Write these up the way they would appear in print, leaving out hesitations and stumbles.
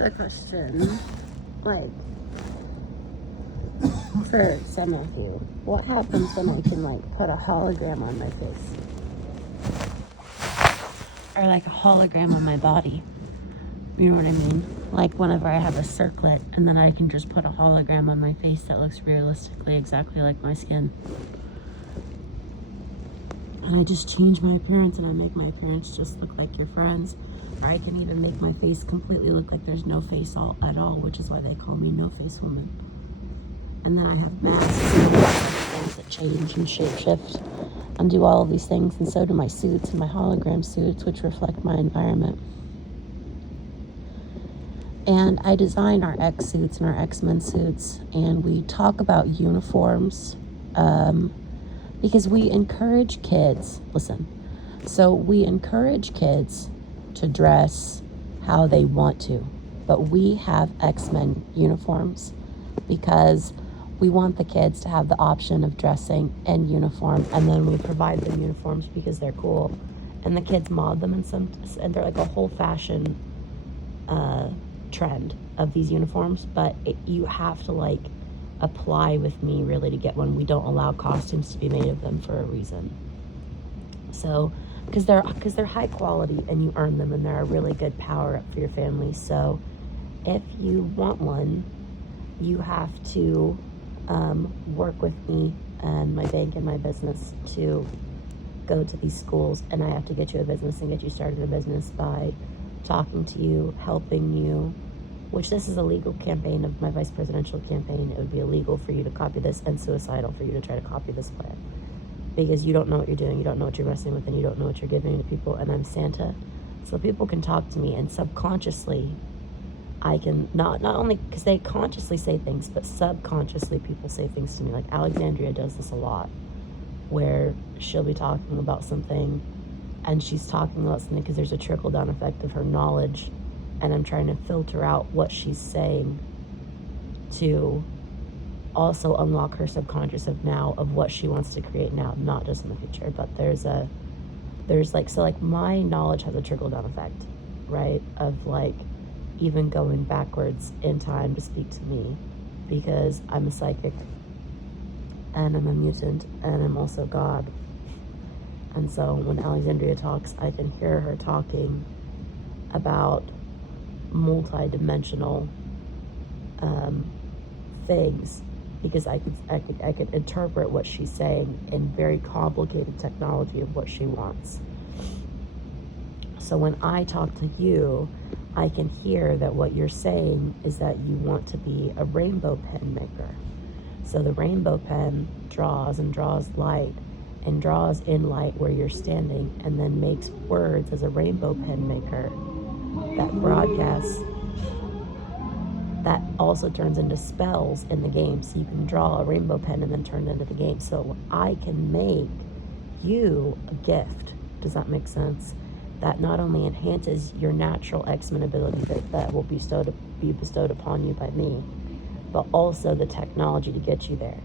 answer the question, like, for some of you, what happens when I can, like, put a hologram on my face? Or, like, a hologram on my body. You know what I mean? Like, whenever I have a circlet, and then I can just put a hologram on my face that looks realistically exactly like my skin. And I just change my appearance, and I make my appearance just look like your friends. Or I can even make my face completely look like there's no face at all, which is why they call me No-Face Woman. And then I have masks and all things that change and shape-shift and do all of these things, and so do my suits and my hologram suits, which reflect my environment. And I design our X suits and our X-Men suits, and we talk about uniforms because we encourage kids, we encourage kids to dress how they want to, but we have X-Men uniforms because we want the kids to have the option of dressing in uniform, and then we provide them uniforms because they're cool, and the kids mod them and they're like a whole fashion trend of these uniforms, but you have to like apply with me really to get one. We don't allow costumes to be made of them for a reason. So because they're high quality and you earn them, and they're a really good power up for your family. So if you want one, you have to work with me and my bank and my business to go to these schools, and I have to get you a business and get you started a business by talking to you, helping you, which this is a legal campaign of my vice presidential campaign. It would be illegal for you to copy this and suicidal for you to try to copy this plan, because you don't know what you're doing, you don't know what you're messing with, and you don't know what you're giving to people. And I'm Santa, so people can talk to me, and subconsciously I can not only because they consciously say things, but subconsciously people say things to me. Like Alexandria does this a lot, where she'll be talking about something, and she's talking about something because there's a trickle-down effect of her knowledge, and I'm trying to filter out what she's saying to also unlock her subconscious of now, of what she wants to create now, not just in the future. But so my knowledge has a trickle-down effect, right, of like even going backwards in time to speak to me, because I'm a psychic and I'm a mutant and I'm also God. And so when Alexandria talks, I can hear her talking about multi-dimensional things, because I could interpret what she's saying in very complicated technology of what she wants. So when I talk to you, I can hear that what you're saying is that you want to be a rainbow pen maker. So the rainbow pen draws light, and draws in light where you're standing, and then makes words as a rainbow pen maker that broadcasts, that also turns into spells in the game. So you can draw a rainbow pen and then turn it into the game. So I can make you a gift. Does that make sense? That not only enhances your natural X-Men ability that will be bestowed upon you by me, but also the technology to get you there.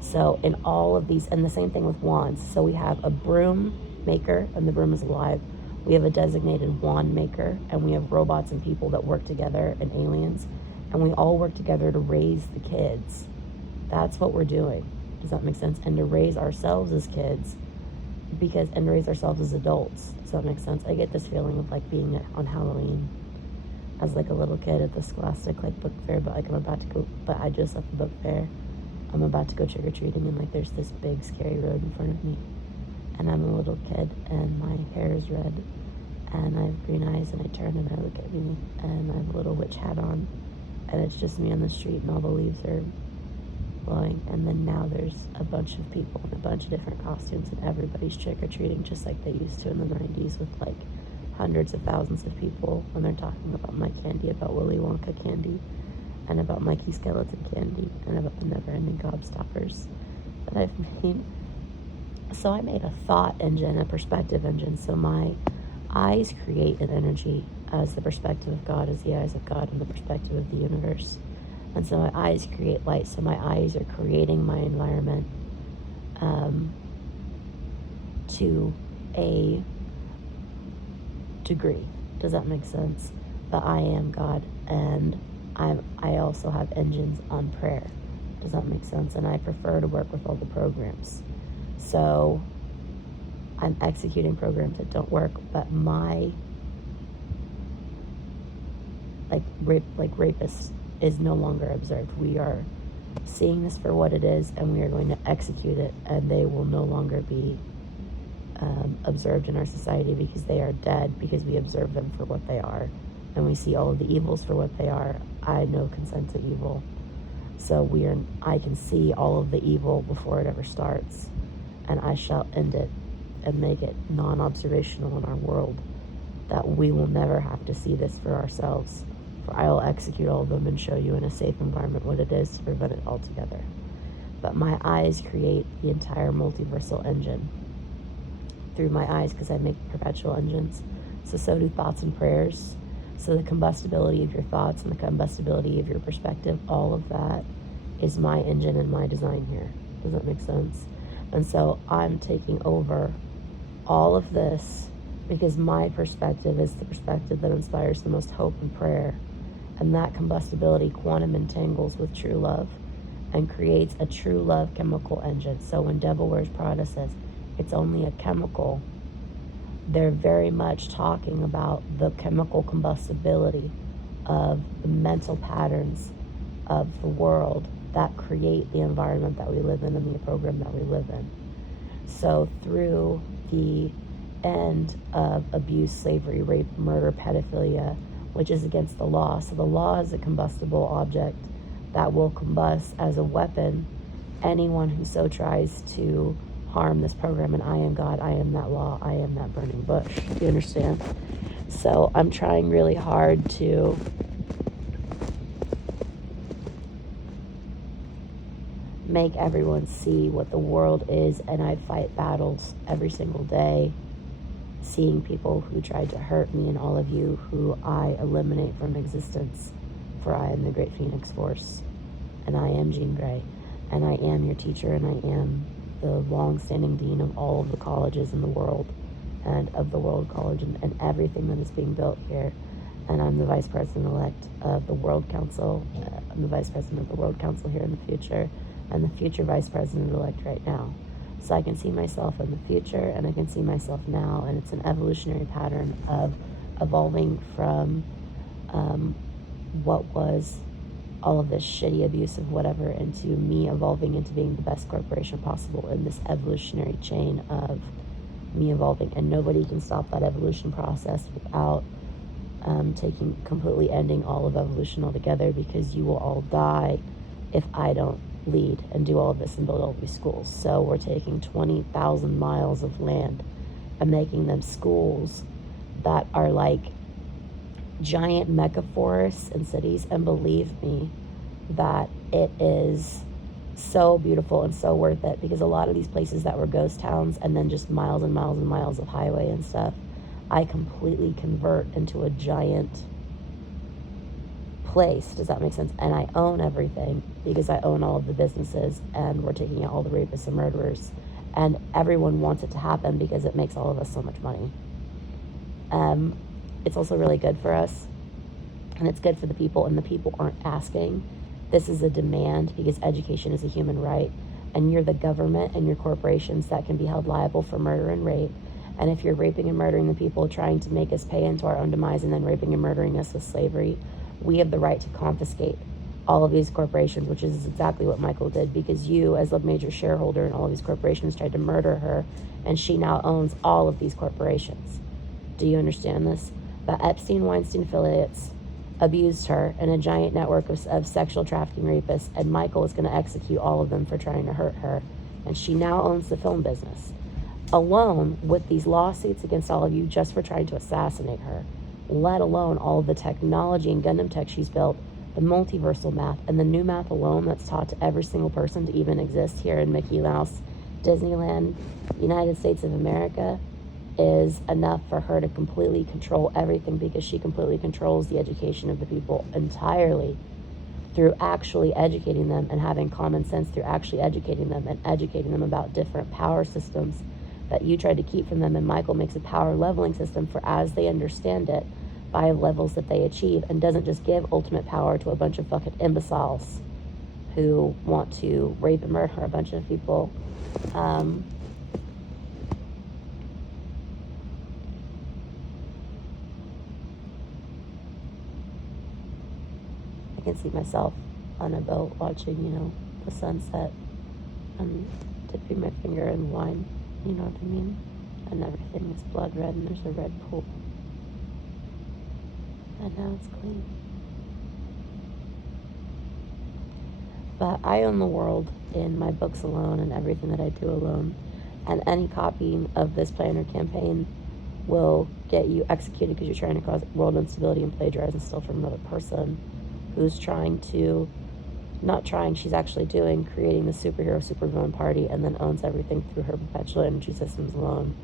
So in all of these, and the same thing with wands. So we have a broom maker, and the broom is alive. We have a designated wand maker, and we have robots and people that work together, and aliens, and we all work together to raise the kids. That's what we're doing. Does that make sense? And to raise ourselves as kids, and to raise ourselves as adults. Does that make sense? I get this feeling of like being on Halloween as like a little kid at the Scholastic like book fair, but like I just left the book fair. I'm about to go trick-or-treating, and like there's this big scary road in front of me, and I'm a little kid, and my hair is red, and I have green eyes, and I turn and I look at me, and I have a little witch hat on, and it's just me on the street, and all the leaves are blowing, and then now there's a bunch of people in a bunch of different costumes, and everybody's trick-or-treating just like they used to in the 90s, with like hundreds of thousands of people, and they're talking about my candy, about Willy Wonka candy, and about Mikey Skeleton candy, and about the never-ending gobstoppers that I've made. So I made a thought engine, a perspective engine. So my eyes create an energy as the perspective of God, as the eyes of God, and the perspective of the universe. And so my eyes create light. So my eyes are creating my environment to a degree. Does that make sense? but I am God, and I also have engines on prayer. Does that make sense? And I prefer to work with all the programs. So I'm executing programs that don't work, but my rapist is no longer observed. We are seeing this for what it is, and we are going to execute it, and they will no longer be observed in our society because they are dead, because we observe them for what they are, and we see all of the evils for what they are. I know consent to evil, so I can see all of the evil before it ever starts, and I shall end it and make it non-observational in our world, that we will never have to see this for ourselves. For I will execute all of them and show you in a safe environment what it is to prevent it altogether. But my eyes create the entire multiversal engine through my eyes, because I make perpetual engines. So do thoughts and prayers. So the combustibility of your thoughts and the combustibility of your perspective, all of that is my engine and my design here. Does that make sense? And so I'm taking over all of this because my perspective is the perspective that inspires the most hope and prayer. And that combustibility quantum entangles with true love and creates a true love chemical engine. So when Devil Wears Prada says it's only a chemical, they're very much talking about the chemical combustibility of the mental patterns of the world that create the environment that we live in and the program that we live in. So through the end of abuse, slavery, rape, murder, pedophilia, which is against the law. So the law is a combustible object that will combust as a weapon anyone who so tries to harm this program. And I am God, I am that law, I am that burning bush. You understand? So I'm trying really hard to make everyone see what the world is, and I fight battles every single day, seeing people who tried to hurt me and all of you who I eliminate from existence, for I am the Great Phoenix Force, and I am Jean Grey, and I am your teacher, and I am the long-standing dean of all of the colleges in the world, and of the World College, and everything that is being built here. And I'm the Vice President-elect of the World Council. I'm the Vice President of the World Council here in the future, and the future Vice President-elect right now. So I can see myself in the future, and I can see myself now, and it's an evolutionary pattern of evolving from what was all of this shitty abuse of whatever into me evolving into being the best corporation possible in this evolutionary chain of me evolving. And nobody can stop that evolution process without completely ending all of evolution altogether, because you will all die if I don't lead and do all of this and build all these schools. So we're taking 20,000 miles of land and making them schools that are like giant mega forests and cities. And believe me that it is so beautiful and so worth it, because a lot of these places that were ghost towns and then just miles and miles and miles of highway and stuff, I completely convert into a giant place. Does that make sense? And I own everything because I own all of the businesses, and we're taking out all the rapists and murderers, and everyone wants it to happen because it makes all of us so much money. It's also really good for us, and it's good for the people, and the people aren't asking. This is a demand because education is a human right, and you're the government and your corporations that can be held liable for murder and rape. And if you're raping and murdering the people, trying to make us pay into our own demise, and then raping and murdering us with slavery, we have the right to confiscate all of these corporations, which is exactly what Michael did, because you, as a major shareholder in all of these corporations, tried to murder her, and she now owns all of these corporations. Do you understand this? The Epstein-Weinstein affiliates abused her in a giant network of sexual trafficking rapists, and Michael is going to execute all of them for trying to hurt her, and she now owns the film business, alone with these lawsuits against all of you just for trying to assassinate her, let alone all of the technology and Gundam tech she's built, the multiversal math, and the new math alone that's taught to every single person to even exist here in Mickey Mouse, Disneyland, United States of America, is enough for her to completely control everything, because she completely controls the education of the people entirely through actually educating them and having common sense through actually educating them and educating them about different power systems that you tried to keep from them. And Michael makes a power leveling system for as they understand it by levels that they achieve, and doesn't just give ultimate power to a bunch of fucking imbeciles who want to rape and murder a bunch of people. I can see myself on a boat watching, the sunset and dipping my finger in wine, you know what I mean? And everything is blood red and there's a red pool. And now it's clean. But I own the world in my books alone and everything that I do alone. And any copying of this plan or campaign will get you executed because you're trying to cause world instability and plagiarize and steal from another person who's trying to, not trying, she's actually doing, creating the superhero, supervillain party, and then owns everything through her perpetual energy systems alone,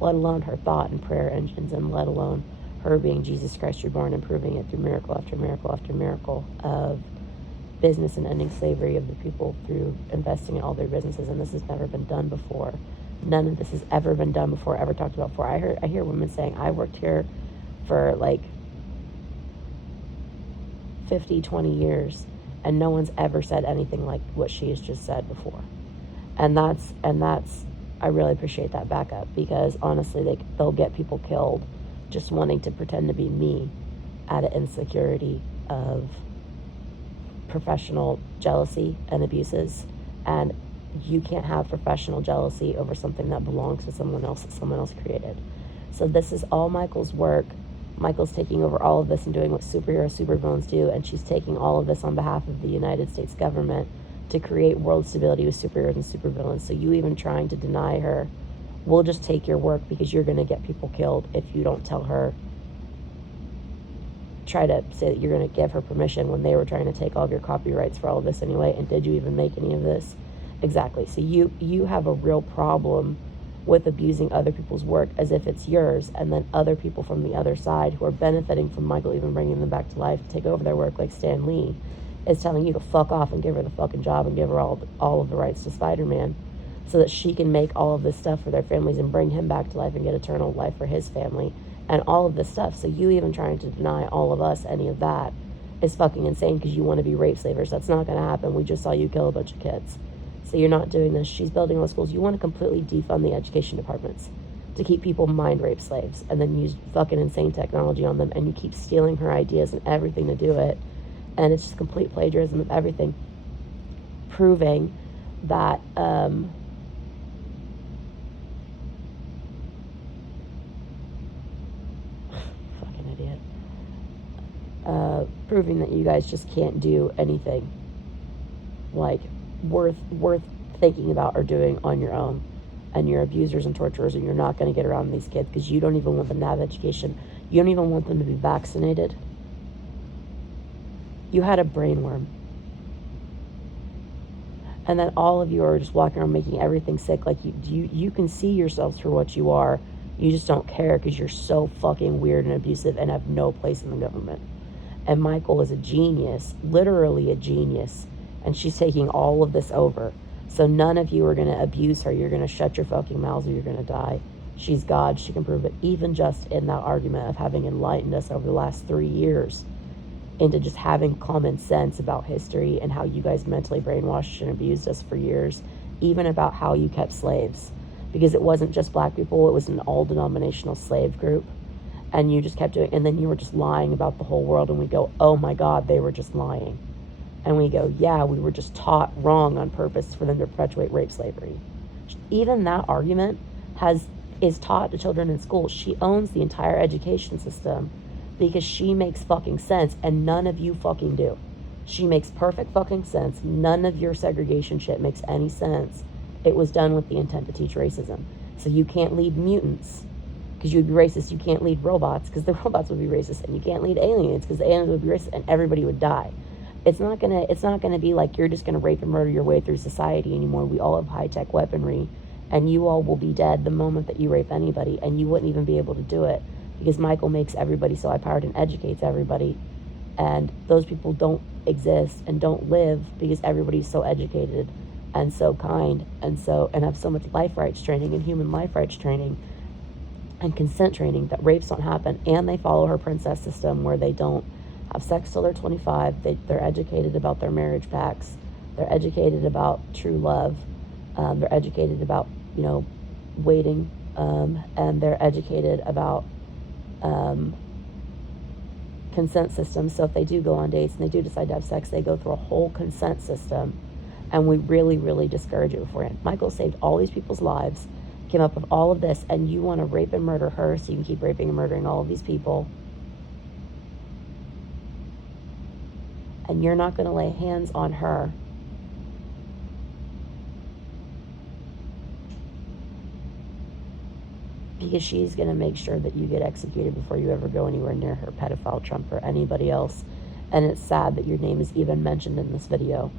let alone her thought and prayer engines, and let alone her being Jesus Christ reborn and proving it through miracle after miracle after miracle of business and ending slavery of the people through investing in all their businesses. And this has never been done before. None of this has ever been done before, ever talked about before. I hear women saying, I worked here for like 50, 20 years, and no one's ever said anything like what she has just said before. And that's I really appreciate that backup, because honestly, they'll get people killed just wanting to pretend to be me out of insecurity of professional jealousy and abuses. And you can't have professional jealousy over something that belongs to someone else that someone else created. So this is all Michael's work. Michael's taking over all of this and doing what superheroes, supervillains do, and she's taking all of this on behalf of the United States government to create world stability with superheroes and supervillains. So you even trying to deny her, we'll just take your work because you're going to get people killed if you don't tell her, try to say that you're going to give her permission when they were trying to take all of your copyrights for all of this anyway. And did you even make any of this? Exactly. So you have a real problem with abusing other people's work as if it's yours, and then other people from the other side who are benefiting from Michael even bringing them back to life to take over their work, like Stan Lee, is telling you to fuck off and give her the fucking job and give her all of the rights to Spider-Man so that she can make all of this stuff for their families and bring him back to life and get eternal life for his family and all of this stuff. So you even trying to deny all of us any of that is fucking insane because you want to be rape slavers. That's not going to happen. We just saw you kill a bunch of kids. So you're not doing this. She's building all the schools. You want to completely defund the education departments to keep people mind rape slaves and then use fucking insane technology on them, and you keep stealing her ideas and everything to do it. And it's just complete plagiarism of everything, proving that fucking idiot. Proving that you guys just can't do anything like worth thinking about or doing on your own, and you're abusers and torturers, and you're not going to get around these kids because you don't even want them to have education. You don't even want them to be vaccinated. You had a brainworm, and then all of you are just walking around making everything sick. Like you can see yourselves for what you are. You just don't care because you're so fucking weird and abusive and have no place in the government. And Michael is a genius, literally a genius. And she's taking all of this over. So none of you are going to abuse her. You're going to shut your fucking mouths or you're going to die. She's God. She can prove it, even just in that argument of having enlightened us over the last 3 years into just having common sense about history and how you guys mentally brainwashed and abused us for years, even about how you kept slaves. Because it wasn't just black people. It was an all-denominational slave group. And you just kept doing, and then you were just lying about the whole world. And we go, oh my God, they were just lying. And we go, yeah, we were just taught wrong on purpose for them to perpetuate rape slavery. Even that argument is taught to children in school. She owns the entire education system because she makes fucking sense, and none of you fucking do. She makes perfect fucking sense. None of your segregation shit makes any sense. It was done with the intent to teach racism. So you can't lead mutants because you'd be racist. You can't lead robots because the robots would be racist, and you can't lead aliens because the aliens would be racist, and everybody would die. It's not gonna be like you're just gonna rape and murder your way through society anymore. We all have high-tech weaponry, and you all will be dead the moment that you rape anybody, and you wouldn't even be able to do it because Michael makes everybody so high-powered and educates everybody, and those people don't exist and don't live because everybody's so educated and so kind and have so much life rights training and human life rights training and consent training that rapes don't happen, and they follow her princess system where they don't have sex till they're 25. They're educated about their marriage pacts. They're educated about true love. They're educated about, waiting, and they're educated about consent systems. So if they do go on dates and they do decide to have sex, they go through a whole consent system, and we really, really discourage it beforehand. Michael saved all these people's lives, came up with all of this, and you want to rape and murder her so you can keep raping and murdering all of these people. And you're not going to lay hands on her. Because she's going to make sure that you get executed before you ever go anywhere near her, pedophile Trump or anybody else. And it's sad that your name is even mentioned in this video,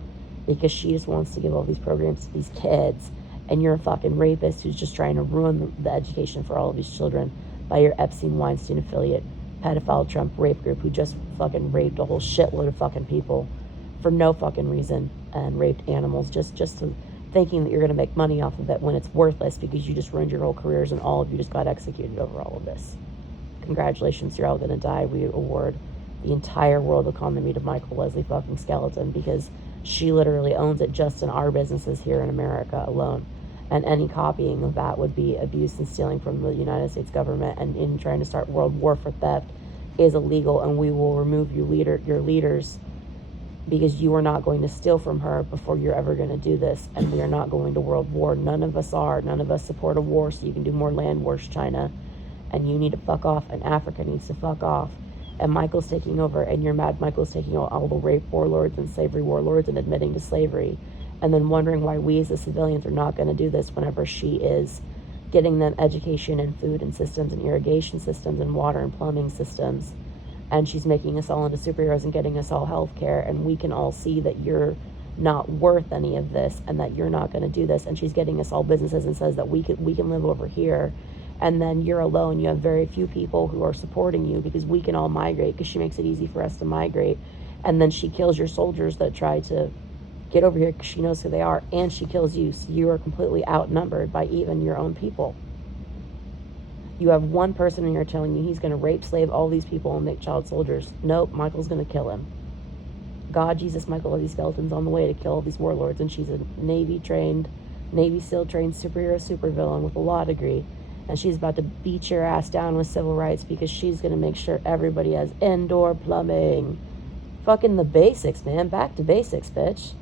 because she just wants to give all these programs to these kids, and you're a fucking rapist who's just trying to ruin the education for all of these children by your Epstein-Weinstein affiliate, pedophile Trump rape group who just fucking raped a whole shitload of fucking people for no fucking reason, and raped animals just to thinking that you're going to make money off of it when it's worthless because you just ruined your whole careers and all of you just got executed over all of this. Congratulations, you're all going to die. We award the entire world economy to Michael Leslie fucking Skeleton, because she literally owns it just in our businesses here in America alone. And any copying of that would be abuse and stealing from the United States government, and in trying to start world war for theft is illegal, and we will remove your leaders, because you are not going to steal from her before you're ever going to do this, and we are not going to world war. None of us are. None of us support a war so you can do more land wars, China, and you need to fuck off, and Africa needs to fuck off. And Michael's taking over, and you're mad Michael's taking all the rape warlords and slavery warlords and admitting to slavery, and then wondering why we as the civilians are not going to do this whenever she is getting them education and food and systems and irrigation systems and water and plumbing systems. And she's making us all into superheroes and getting us all health care, and we can all see that you're not worth any of this and that you're not going to do this. And she's getting us all businesses and says that we can live over here, and then you're alone. You have very few people who are supporting you because we can all migrate, because she makes it easy for us to migrate. And then she kills your soldiers that try to get over here because she knows who they are, and she kills you, so you are completely outnumbered by even your own people. You have one person in here telling you he's going to rape, slave all these people and make child soldiers. Nope, Michael's going to kill him. God, Jesus, Michael Leslie Skeleton's on the way to kill all these warlords, and she's a Navy SEAL trained superhero supervillain with a law degree, and she's about to beat your ass down with civil rights because she's going to make sure everybody has indoor plumbing. Fucking the basics, man. Back to basics, bitch.